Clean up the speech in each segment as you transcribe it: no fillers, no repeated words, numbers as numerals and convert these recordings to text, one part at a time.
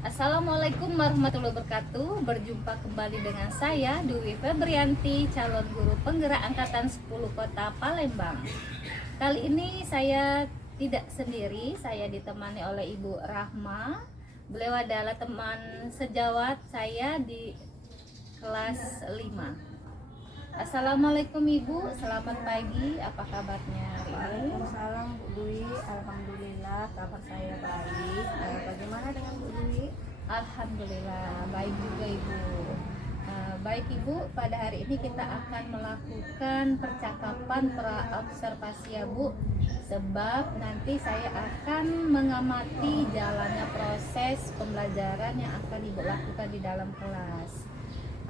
Assalamualaikum warahmatullahi wabarakatuh. Berjumpa kembali dengan saya Dwi Febrianti, calon guru penggerak angkatan 10 Kota Palembang. Kali ini saya tidak sendiri, saya ditemani oleh Ibu Rahma. Beliau adalah teman sejawat saya di kelas 5. Assalamualaikum Ibu, selamat pagi, apa kabarnya hari ini? Waalaikumsalam Bu Dwi, alhamdulillah kabar saya baik. Bagaimana dengan Bu Dwi? Alhamdulillah, baik juga Ibu. Baik Ibu, pada hari ini kita akan melakukan percakapan pra-observasi ya Bu. Sebab nanti saya akan mengamati jalannya proses pembelajaran yang akan Ibu lakukan di dalam kelas,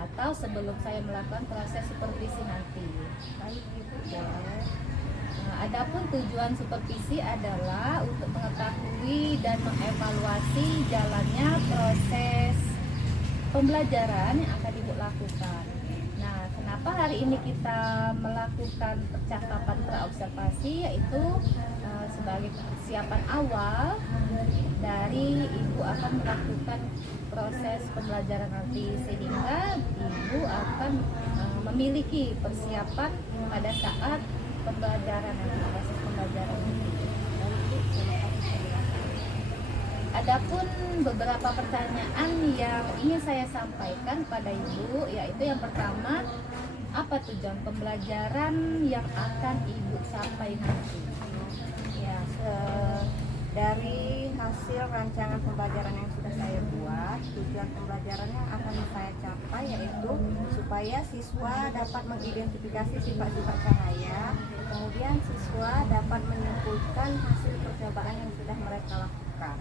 atau sebelum saya melakukan proses supervisi nanti. Baik Ibu, boleh. Adapun tujuan supervisi adalah untuk mengetahui dan mengevaluasi jalannya proses pembelajaran yang akan Ibu lakukan. Nah, kenapa hari ini kita melakukan percakapan praobservasi, yaitu sebagai persiapan awal dari Ibu akan melakukan proses pembelajaran nanti, sehingga Ibu akan memiliki persiapan pada saat pembelajaran nanti, proses pembelajaran nanti. Adapun beberapa pertanyaan yang ingin saya sampaikan pada Ibu, yaitu yang pertama, apa tujuan pembelajaran yang akan Ibu capai nanti? Ya, dari hasil rancangan pembelajaran yang sudah saya buat, tujuan pembelajaran yang akan saya capai yaitu supaya siswa dapat mengidentifikasi sifat-sifat cahaya, kemudian siswa dapat menyimpulkan hasil percobaan yang sudah mereka lakukan.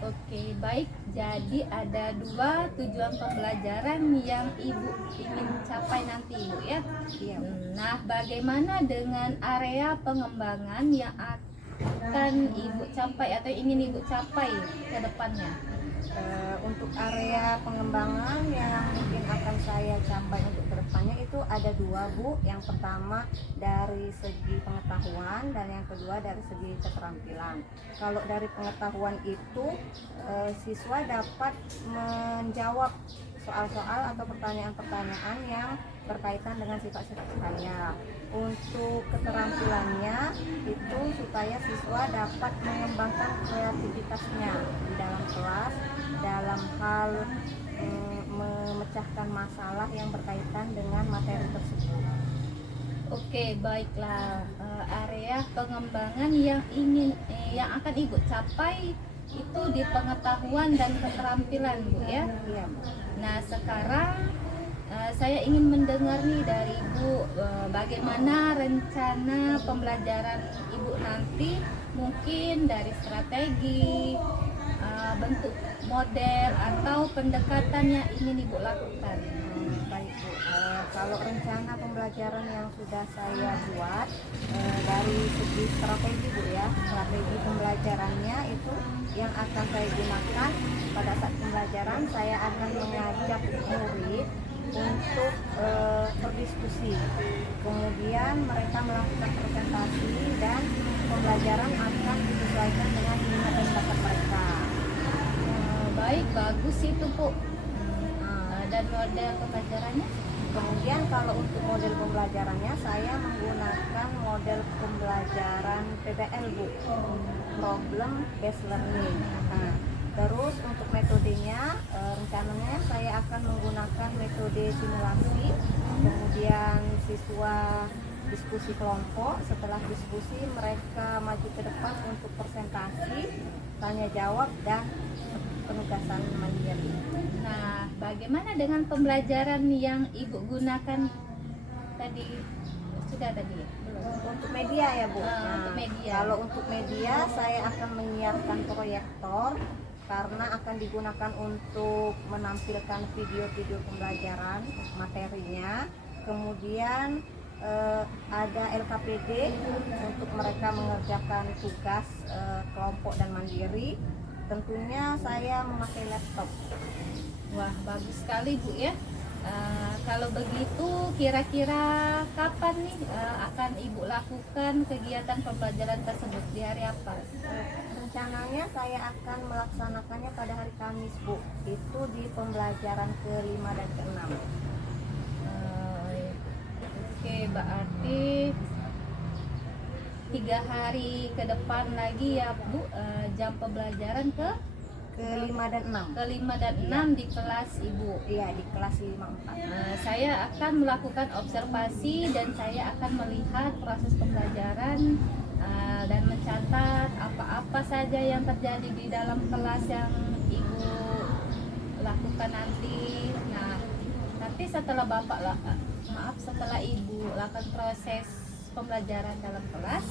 Oke, baik. Jadi ada dua tujuan pembelajaran yang Ibu ingin capai nanti, Ibu ya. Iya. Nah, bagaimana dengan area pengembangan yang akan Ibu capai atau ingin Ibu capai ke depannya? Untuk area pengembangan yang mungkin akan saya capai untuk kedepannya itu ada dua Bu. Yang pertama dari segi pengetahuan dan yang kedua dari segi keterampilan. Kalau dari pengetahuan itu siswa dapat menjawab soal-soal atau pertanyaan-pertanyaan yang berkaitan dengan sifat-sifat saya. Untuk keterampilannya itu supaya siswa dapat mengembangkan kreativitasnya di dalam kelas dalam hal memecahkan masalah yang berkaitan dengan materi tersebut. Oke, baiklah. Area pengembangan yang akan Ibu capai itu di pengetahuan dan keterampilan, Bu ya. Iya, Bu. Nah, sekarang saya ingin mendengar nih dari Ibu, bagaimana rencana pembelajaran Ibu nanti, mungkin dari strategi, bentuk model atau pendekatan yang ingin Ibu lakukan. Baik Bu, kalau rencana pembelajaran yang sudah saya buat dari segi strategi Bu ya, strategi pembelajarannya itu yang akan saya gunakan pada saat pembelajaran. Saya akan mengajak murid untuk berdiskusi, kemudian mereka melakukan presentasi dan pembelajaran akan disesuaikan dengan minat dan bakat mereka. Baik, bagus itu Bu. Dan model pembelajarannya? Kemudian kalau untuk model pembelajarannya saya menggunakan model pembelajaran PBL Bu, Problem Based Learning. Nah, terus untuk metodenya rencananya saya akan menggunakan metode simulasi, kemudian siswa diskusi kelompok. Setelah diskusi mereka maju ke depan untuk presentasi, tanya jawab dan penugasan mandiri. Nah, bagaimana dengan pembelajaran yang Ibu gunakan tadi? Sudah tadi ya? Belum? Untuk media ya Bu. Untuk media. Kalau untuk media saya akan menyiapkan proyektor karena akan digunakan untuk menampilkan video-video pembelajaran materinya. Kemudian ada LKPD untuk mereka mengerjakan tugas kelompok dan mandiri. Tentunya saya memakai laptop. Wah, bagus sekali Bu ya. Kalau begitu kira-kira kapan nih akan Ibu lakukan kegiatan pembelajaran tersebut, di hari apa? Rencananya saya akan melaksanakannya pada hari Kamis, Bu. Itu di pembelajaran ke-5 dan ke-6. Oke, berarti 3 hari ke depan lagi ya Bu, jam pembelajaran Ke-5 dan 6. ke-5 dan 6 di kelas Ibu. Iya, di kelas 5-4. Saya akan melakukan observasi dan saya akan melihat proses pembelajaran dan mencatat apa-apa saja yang terjadi di dalam kelas yang Ibu lakukan nanti. Nah, nanti setelah setelah Ibu lakukan proses pembelajaran dalam kelas,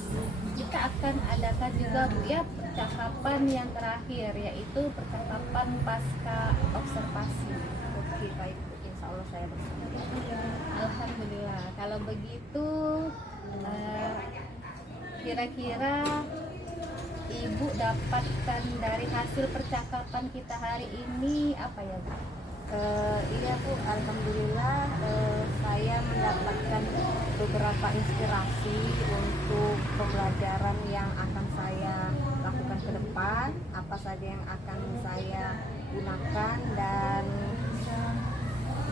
kita akan adakan juga Bu ya percakapan yang terakhir, yaitu percakapan pasca observasi. Oke, baik, Bu. Insya Allah saya bersedia. Alhamdulillah. Kalau begitu kira-kira Ibu dapatkan dari hasil percakapan kita hari ini apa ya Bu? Iya, Bu, alhamdulillah saya mendapatkan beberapa inspirasi untuk pembelajaran yang akan saya lakukan ke depan, apa saja yang akan saya gunakan, dan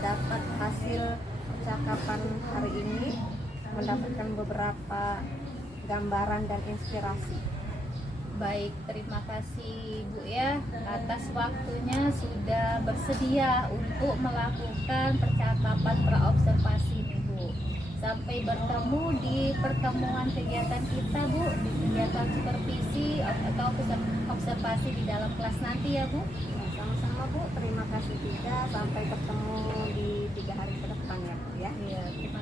dapat hasil percakapan hari ini mendapatkan beberapa gambaran dan inspirasi. Baik, terima kasih Bu ya atas waktunya sudah bersedia untuk melakukan percakapan praobservasi nih Bu. Sampai bertemu di pertemuan kegiatan kita Bu, di kegiatan supervisi atau observasi di dalam kelas nanti ya Bu. Sama-sama Bu, terima kasih juga, sampai bertemu di 3 hari ke depan ya Bu ya. Iya, terima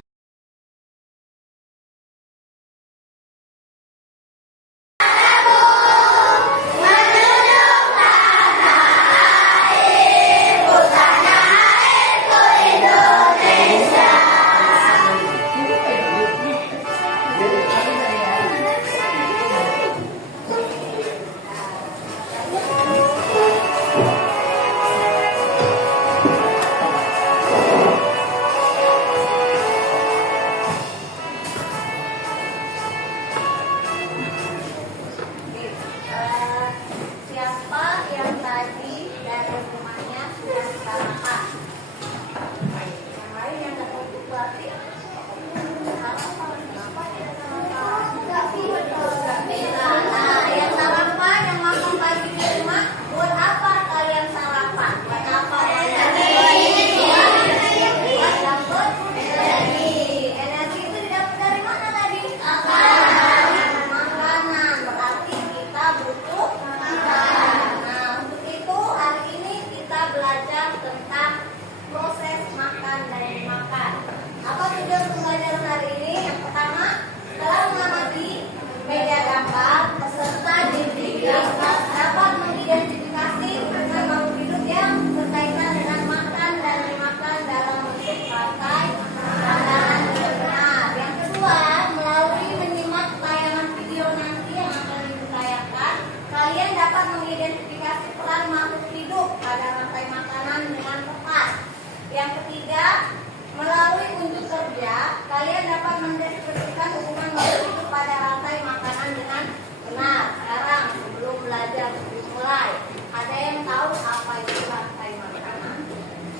Siapa yang tadi dari rumahnya sudah ditamakan? Yang lain yang nggak mau berarti nah, yang sarapan, yang makan pagi di rumah, buat apa kalian sarapan? Buat apa kalian? Buat dapat energi. Energi itu didapat dari mana tadi? Makanan. Berarti kita butuh makan. Nah, untuk itu hari ini kita belajar tentang proses makan dan dimakan. Apa tujuan pembelajaran hari ini? Yang pertama, setelah mengamati media gambar, peserta didik dapat mengidentifikasi dengan makhluk hidup yang berkaitan dengan makan dan dimakan dalam bentuk rantai makanan yang benar. Yang kedua, melalui menyimak tayangan video nanti yang akan ditayangkan, kalian dapat mengidentifikasi peran makhluk hidup pada rantai makanan dengan tepat. Yang ketiga, melalui unjuk kerja, kalian dapat mendeskripsikan hubungan makhluk hidup pada rantai makanan dengan benar. Sekarang, sebelum belajar dimulai, ada yang tahu apa itu rantai makanan?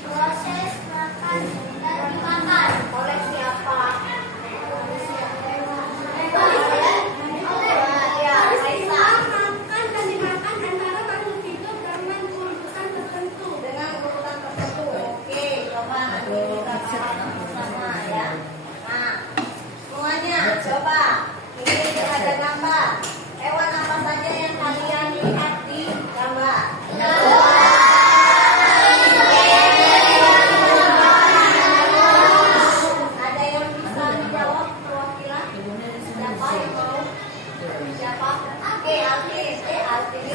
Proses makan dan dimakan oleh siapa? Ya, Aisyah. Makan dan dimakan antara makhluk hidup dengan urutan tertentu. Dengan urutan tertentu. Oke, coba nanti kita bahas bersama ya. Nah, semuanya coba. Ini ada gambar. Hewan apa saja yang kalian lihat di gambar? Ada yang bisa dijawab perwakilan? Siapa yang mau? Siapa? Oke, Alvin. Alvin.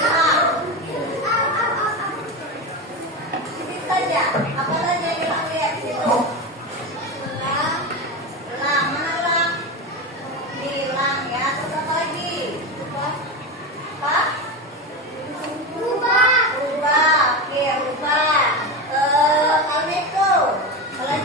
Sedikit saja. Apa saja yang kita lihat di situ? Elang. Elang. Mana elang? Bilang ya. Terus apa lagi? Apa? Rubah. Rubah. Oke, rubah. Almeko. Kalau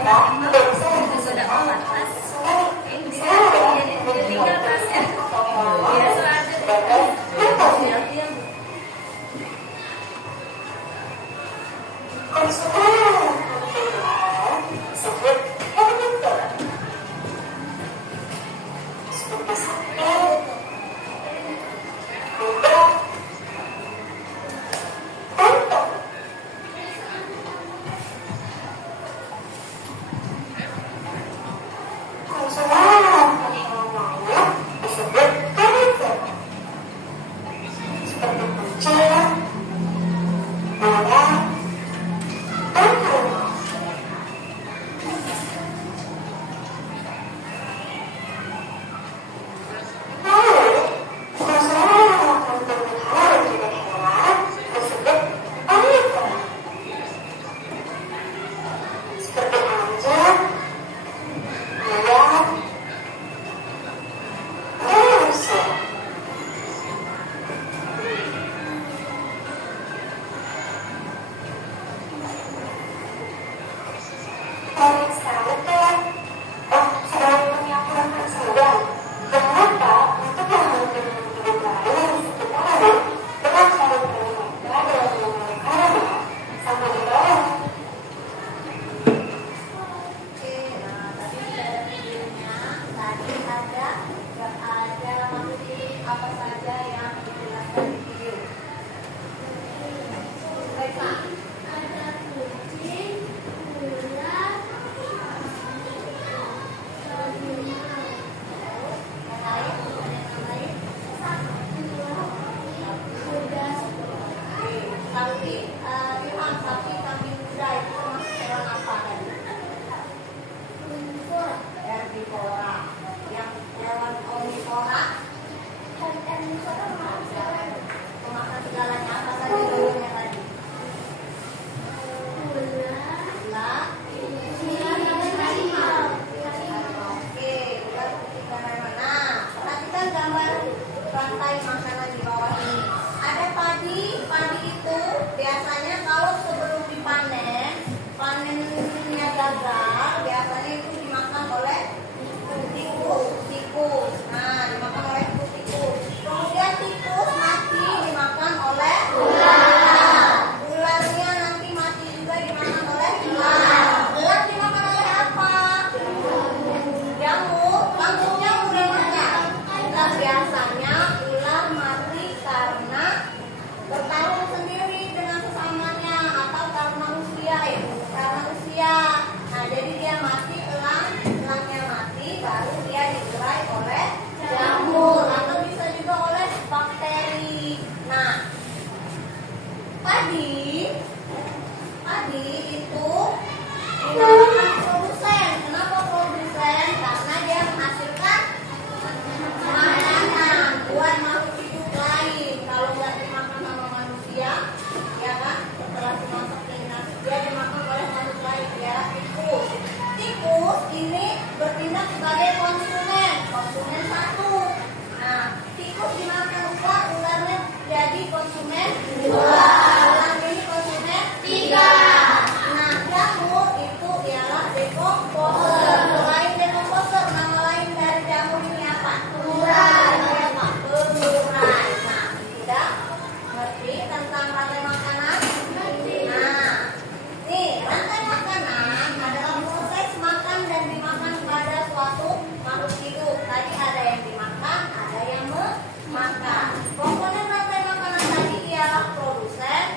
itu sudah panas. Bisa jadi tinggal tasnya. Biasa aja. Ya. Komponen rantai makanan tadi ialah produsen,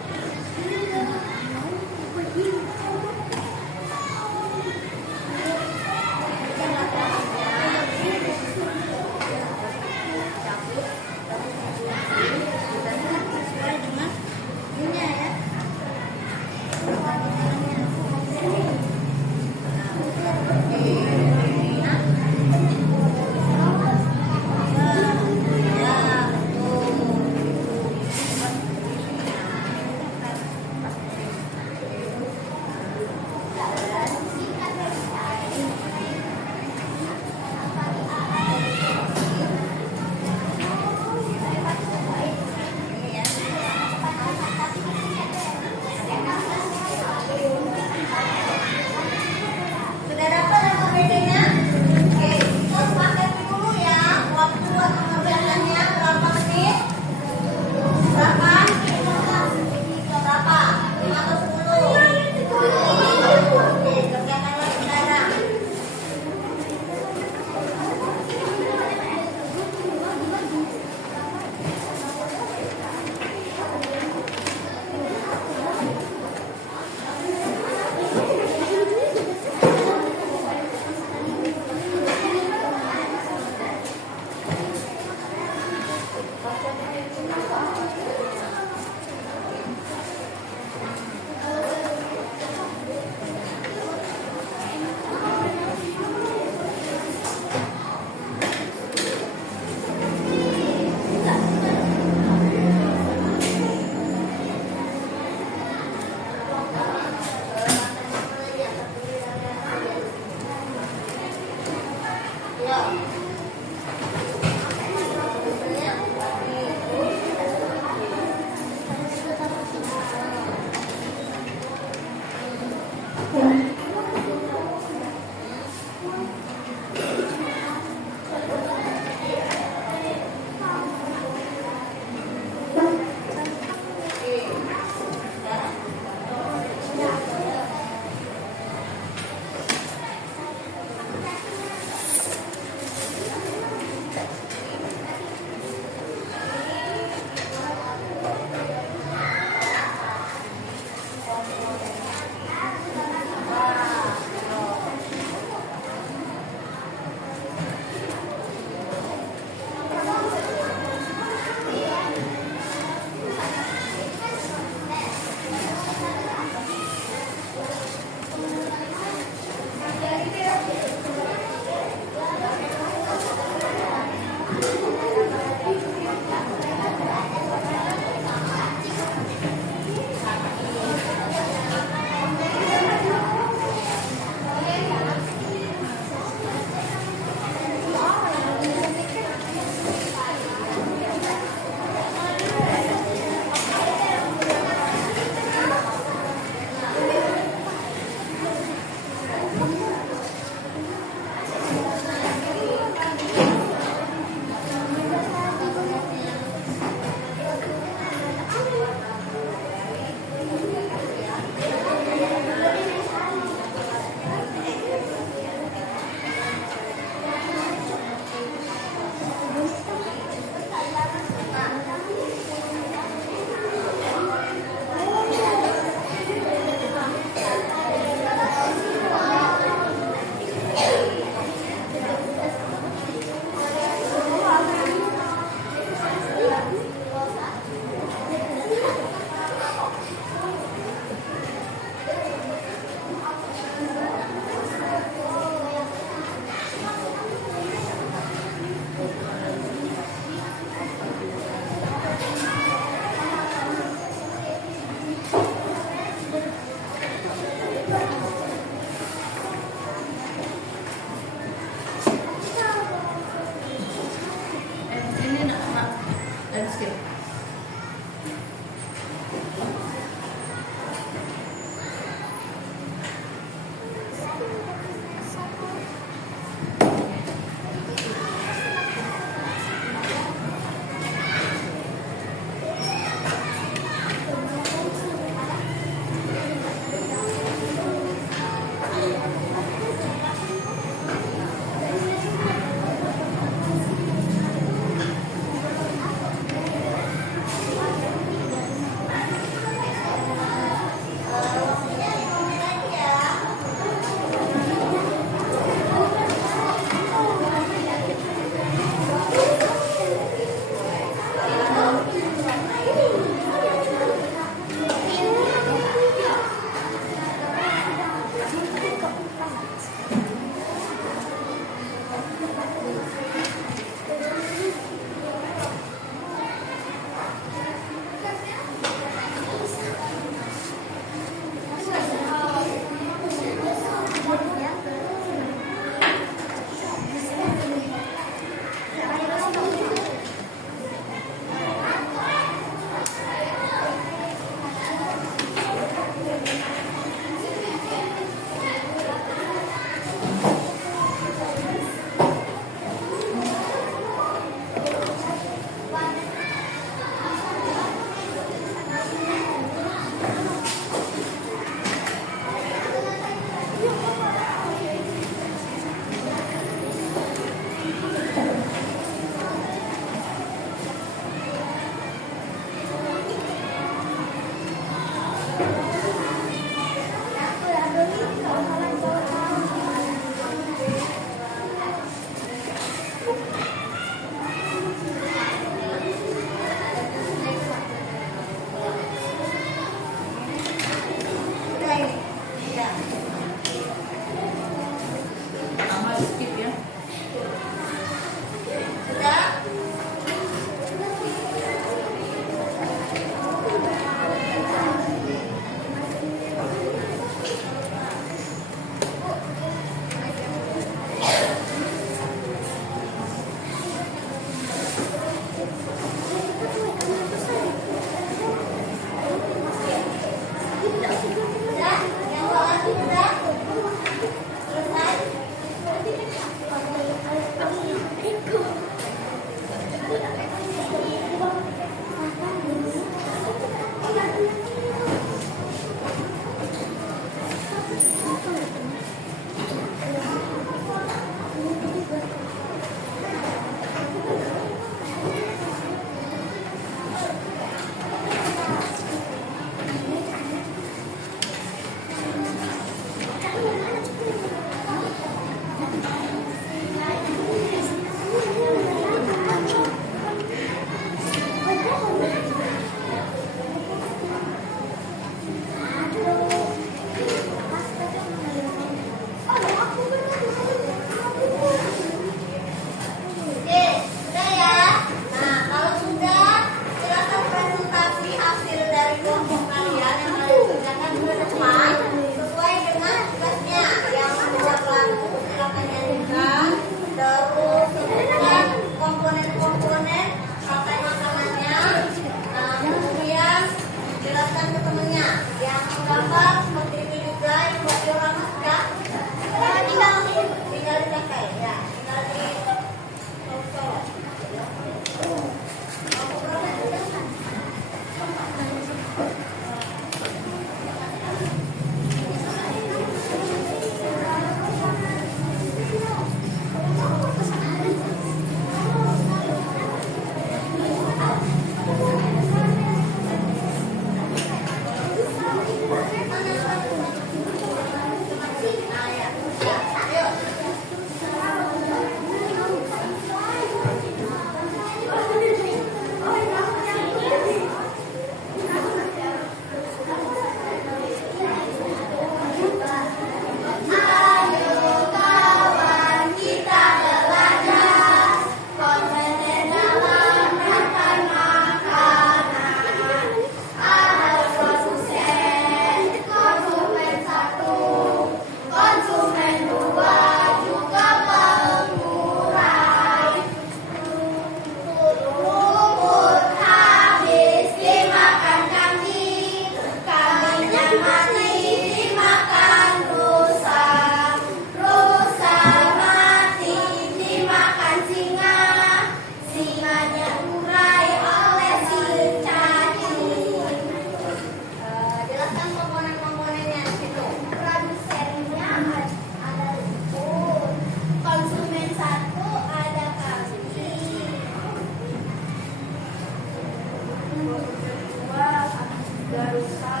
kelompok kedua ada rusa.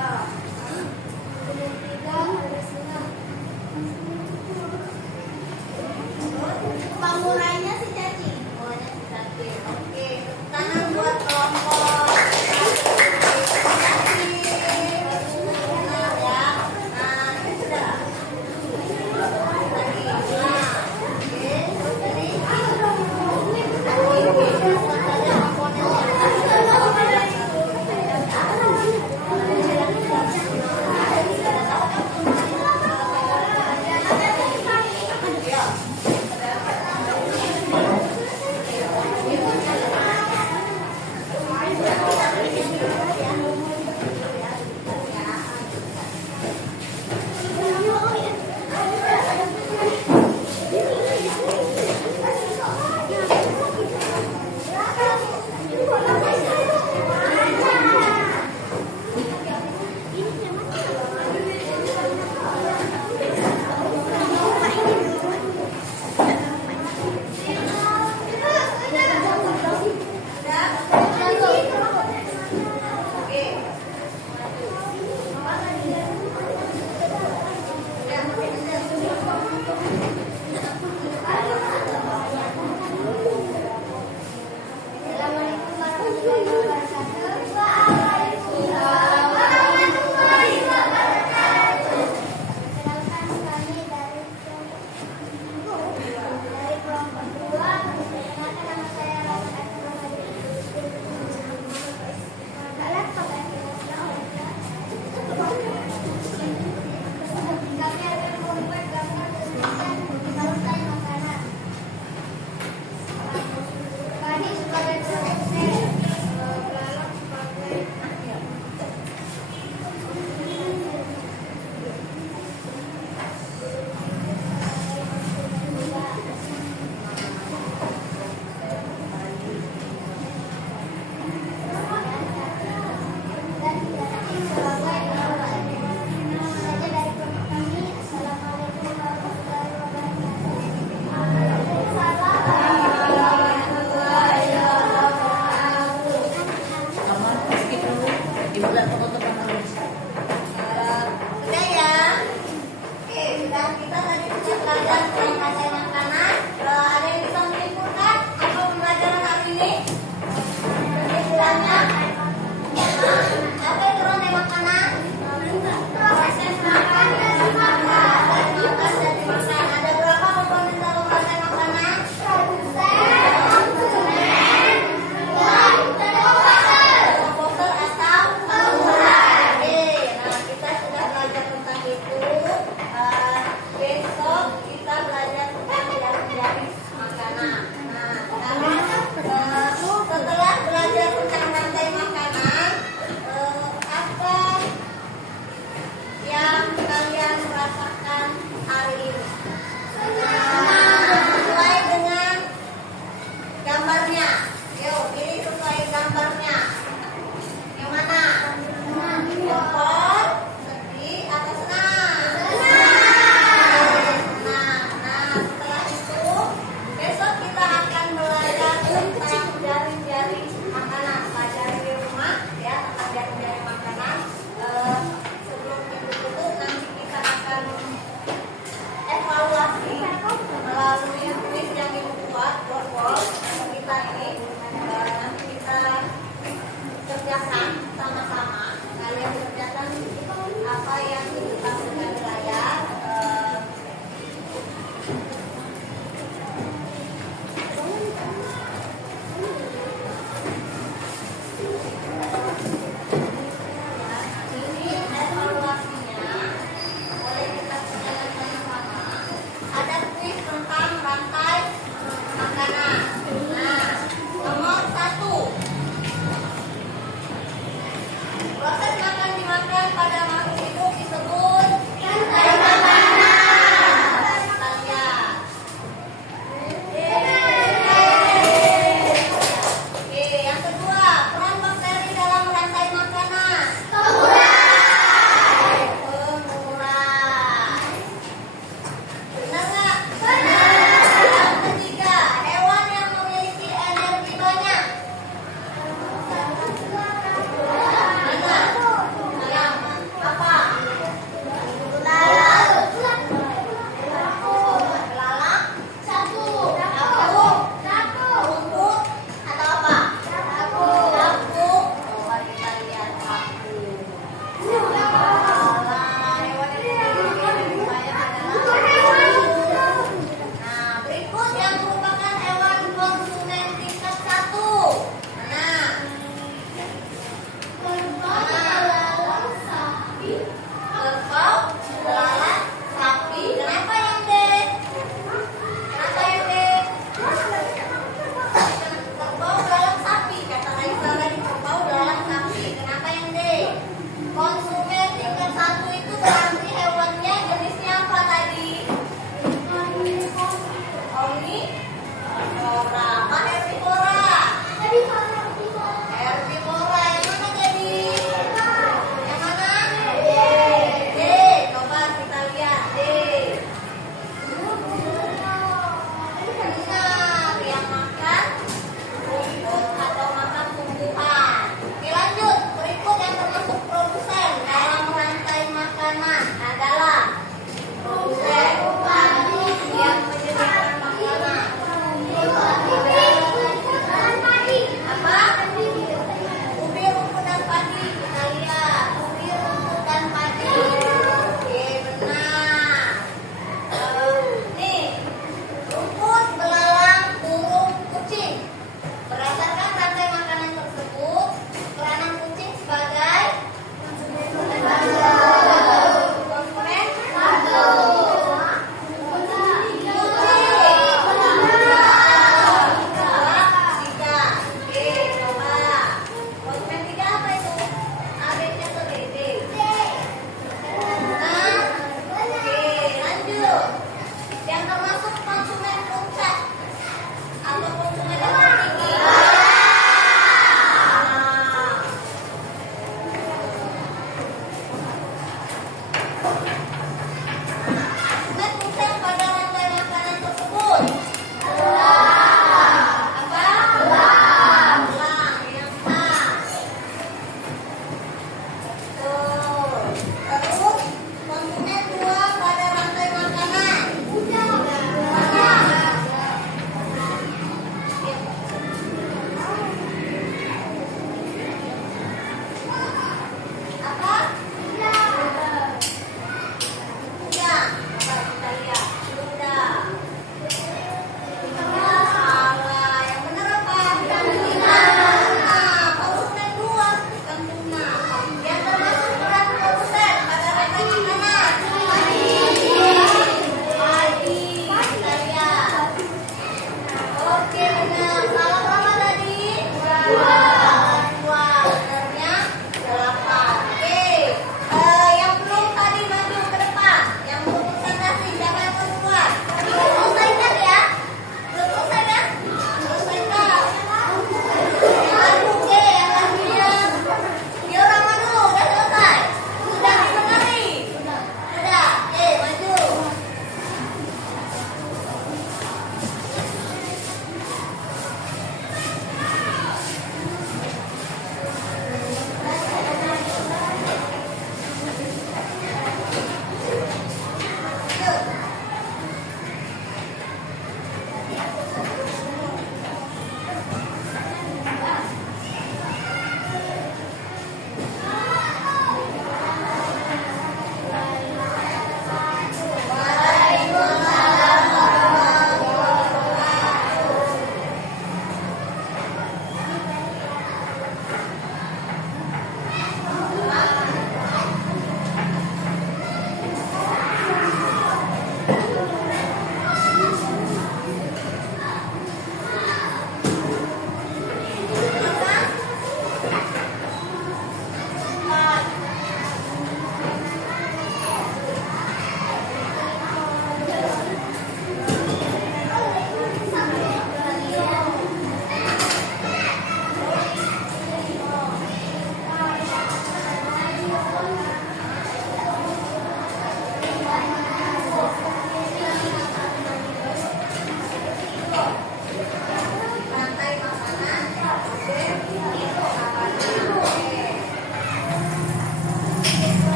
Kelompok tiga ada singa. Pamurainya si Caci. Pamurainya si Caci. Oke, tepuk tangan buat kelompok Caci. Benar ya. Nah, ini sudah. Lagi. Nah, oke. Jadi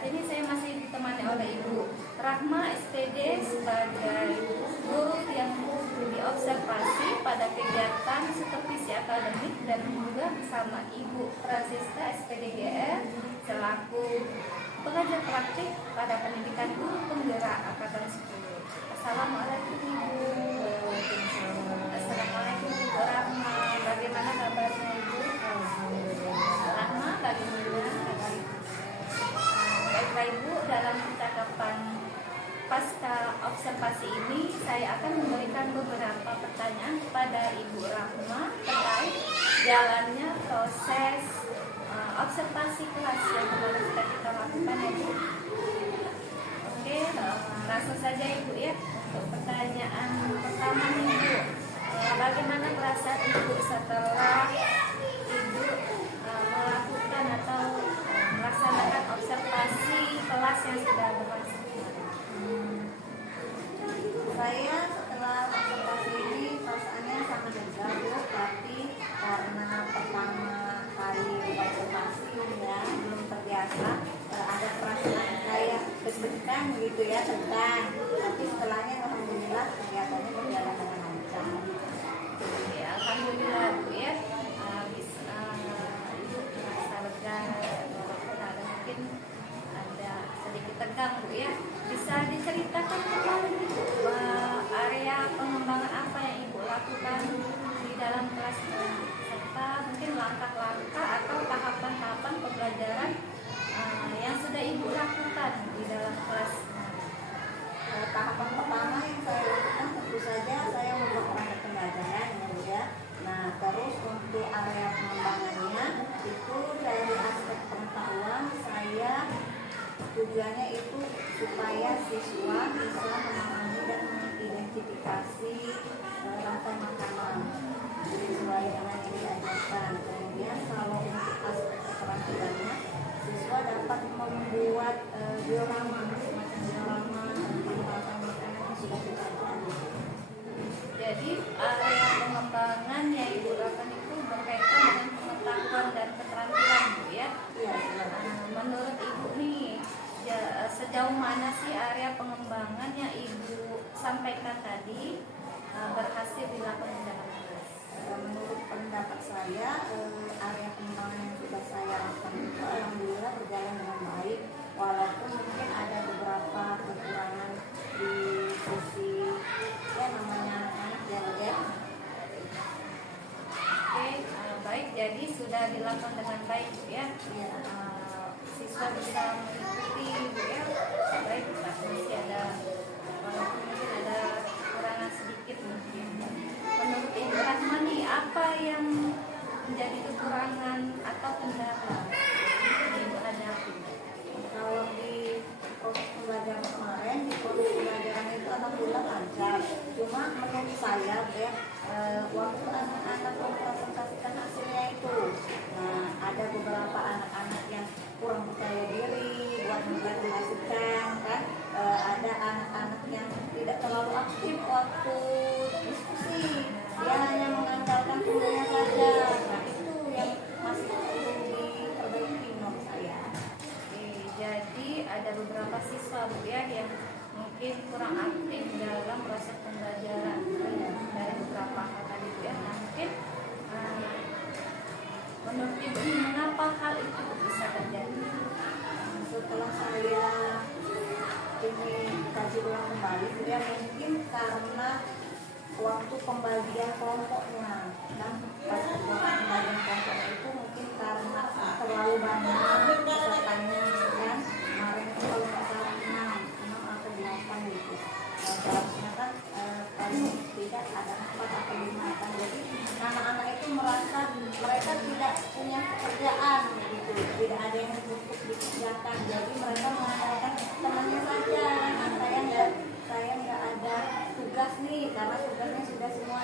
saat ini saya masih ditemani oleh Ibu Rahma SPD sebagai guru yang diobservasi pada kegiatan supervisi akademik, dan juga bersama Ibu Francisca SPDGR selaku pengajar praktik pada pendidikan guru penggerak angkatan 10. Assalamualaikum Ibu. Assalamualaikum Ibu Rahma. Bagaimana kabarnya Ibu? Rahma, bagaimana kabar Ibu? Baiklah Ibu, dalam percakapan pasca observasi ini saya akan memberikan beberapa pertanyaan kepada Ibu Rahma terkait jalannya proses observasi kelas yang kemarin sudah kita lakukan ya Bu. Oke, langsung saja Ibu ya. Untuk pertanyaan pertama nih Ibu, bagaimana perasaan Ibu setelah Ibu melakukan atau melaksanakan observasi kelas yang sudah berlangsung? Saya setelah observasi ini perasaannya sangat lega Bu, tapi karena pertama kali observasi ya belum terbiasa, ada perasaan kayak deg-degan gitu ya, tegang. Tapi setelahnya alhamdulillah kegiatannya berjalan dengan lancar. Ya, alhamdulillah Bu ya. Ibu merasa lega, walaupun ada mungkin ada sedikit tegang Bu ya. Bisa diceritakan kembali Ibu area pengembangan apa yang Ibu lakukan di dalam kelas, serta mungkin langkah-langkah atau tahapan-tahapan pembelajaran yang sudah Ibu lakukan di dalam kelas. Tahapan pertama yang saya lakukan tentu saja saya membuat perangkat pembelajaran ya Bu ya. Nah terus untuk area pengembangannya itu dari aspek pengetahuan saya tujuannya itu supaya siswa bisa memahami dan mengidentifikasi rantai makanan sesuai dengan yang diajarkan. Kemudian kalau untuk aspek keterampilannya siswa dapat membuat diorama, semacam diorama tentang rantai makanan yang sudah kita pelajari. Jadi area pengembangan yang Ibu lakukan itu berkaitan dengan pengetahuan dan keterampilan Bu ya. Iya, Menurut Ibu nih, sejauh mana sih area pengembangan yang Ibu sampaikan tadi berhasil dilakukan di dalam kelas? Menurut pendapat saya, area pengembangan yang sudah saya lakukan itu alhamdulillah berjalan dengan baik, walaupun mungkin ada beberapa kekurangan di sisi ya namanya anak-anak ya. Oke, baik, jadi sudah dilakukan dengan baik Bu ya. Iya. Siswa bisa mengikuti Bu ya. Baik, masih ada, walaupun mungkin ada kekurangan sedikit mungkin. Menurut Ibu Rahma nih, apa yang menjadi kekurangan atau kendala yang Ibu hadapi? Kalau di proses pembelajaran kemarin, di proses pembelajaran itu alhamdulillah lancar. Cuma menurut saya ya, waktu anak-anak mempresentasikan hasilnya itu, nah ada beberapa anak-anak yang kurang percaya diri buat mempresentasikan kan, ada anak-anak yang tidak terlalu aktif waktu diskusi, dia hanya mengandalkan temannya saja. Nah itu yang masih perlu diperbaiki menurut saya. Oke, jadi ada beberapa siswa Bu ya yang mungkin kurang aktif dalam proses pembelajaran dari beberapa hal tadi Bu ya. Nah mungkin menurut Ibu ini mengapa hal itu bisa terjadi? Setelah saya ini kaji ulang kembali, dia mungkin karena waktu pembagian kelompoknya kan, pas pembagian kelompoknya itu mungkin karena terlalu banyak pesertanya kan, kemarin itu kalau nggak salah 6 atau 8 gitu. Seharusnya kan paling tidak ada 4 atau 5 kan, jadi anak-anak itu merasa mereka tidak punya pekerjaan gitu, tidak ada yang untuk dikerjakan, jadi mereka mengandalkan temannya saja. Nah, saya nggak ada tugas nih, karena tugasnya sudah semua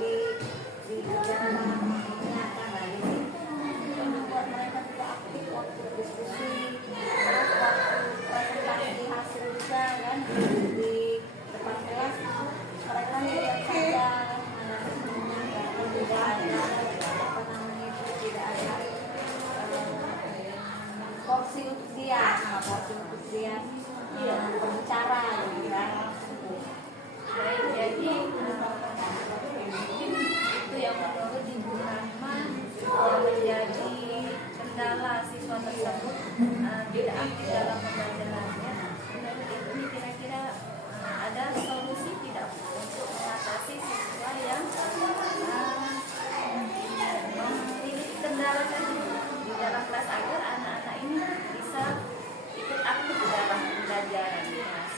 dikerjakan sama teman-temannya kan. Nah, jadi itu membuat mereka tidak aktif waktu diskusi, terus waktu presentasi hasil juga kan di depan kelas itu mereka lihat saja tidak ada apa namanya itu, tidak ada porsi untuk dia, berbicara gitu kan. Baik, jadi mungkin itu yang menurut Ibu Rahma yang menjadi kendala siswa tersebut tidak aktif dalam pembelajarannya. Menurut Ibu ini kira-kira ada solusi tidak untuk mengatasi siswa yang memiliki kendala tadi di dalam kelas agar anak-anak ini bisa ikut aktif di dalam pembelajaran, Mas?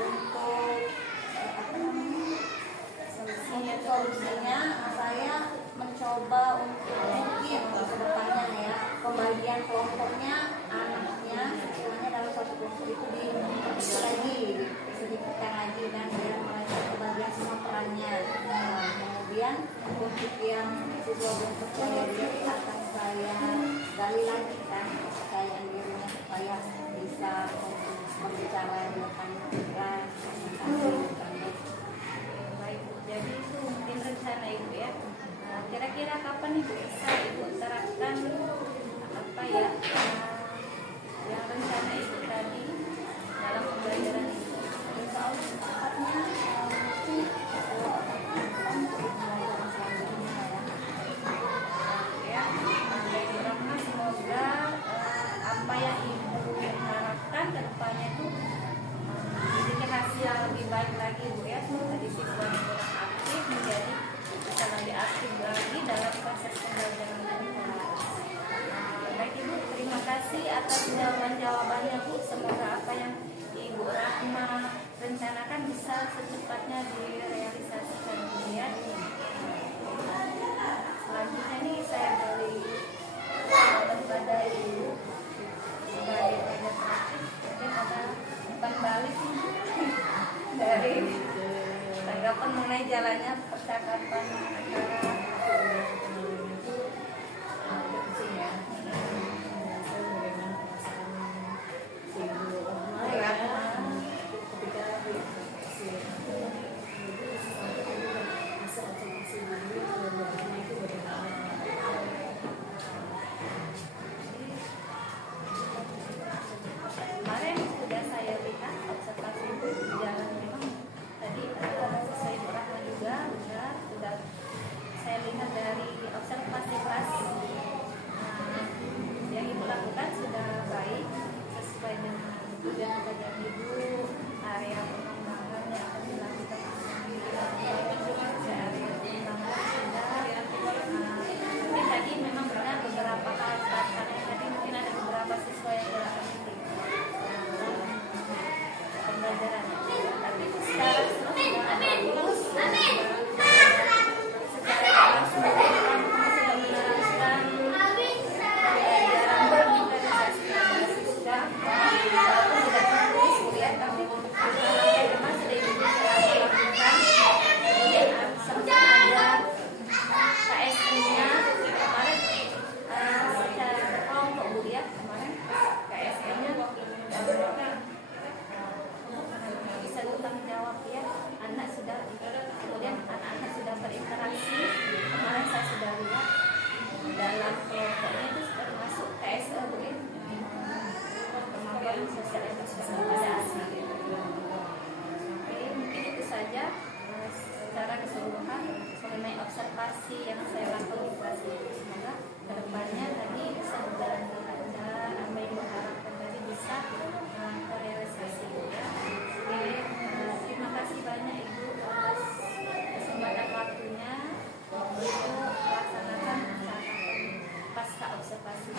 Untuk solusinya saya mencoba untuk mungkin kedepannya ya, pembagian kelompoknya anaknya semuanya dalam satu kelompok itu sedikitkan lagi dan biar mereka pembagian semua perannya. Kemudian untuk yang siswa belum percaya diri akan saya gali lagi kan kepercayaan dirinya supaya bisa berbicara di depan kelas. Baik, jadi itu mungkin rencana Ibu ya. Kira-kira kapan Ibu bisa Ibu terapkan apa ya yang rencana Ibu tadi dalam pembelajaran itu? Insya Allah tepatnya mungkin Ya, baik Bu Rahma, semoga apa yang Ibu harapkan ke depannya itu memiliki hasil yang lebih baik lagi Bu ya. Dari siswa yang kurang aktif menjadi bisa lebih aktif lagi dalam proses pembelajaran mereka. Baik Ibu, terima kasih atas jawaban-jawabannya Bu. Semoga apa yang Ibu Rahma rencanakan bisa secepatnya direalisasikan Bu ya. Selanjutnya nih saya beri kepada Ibu sebagai pelajar praktik. Mungkin ada umpan balik dari tanggapan mengenai jalannya percakapan antara kemarin sudah saya lihat observasi itu di jalan memang tadi sesuai Bu Rahma juga sudah saya lihat dari observasi kelas yang Ibu lakukan sudah baik sesuai dengan tujuan kajian Ibu. Area pengembangan yang akan dilakukan area pengembangan sudah mungkin tadi memang benar beberapa hal tadi mungkin ada beberapa siswa yang kurang aktif pembelajaran, tapi secara terus secara langsung sudah menerapkan pembelajaran berintegrasi siswa walaupun tidak tertulis kuliah tapi memang sudah Ibu lakukan. Kemudian sempat ada KSN-nya kemarin secara kelompok Bu ya, kemarin KSN-nya bisa bertanggung jawab ya, anak sudah kemudian anak-anak sudah berinteraksi. Kemarin saya sudah lihat dalam kelompoknya itu termasuk KSE Bu ya, kemampuan sosial emosional pada asli. Oke, mungkin itu saja secara keseluruhan mengenai observasi yang saya lakukan di kelas ini. Semoga kedepannya tadi bisa berjalan dengan lancar, apa yang diharapkan tadi bisa terrealisasi. Oke, terima kasih banyak Ibu atas kesempatan waktunya untuk melaksanakan pasca observasi.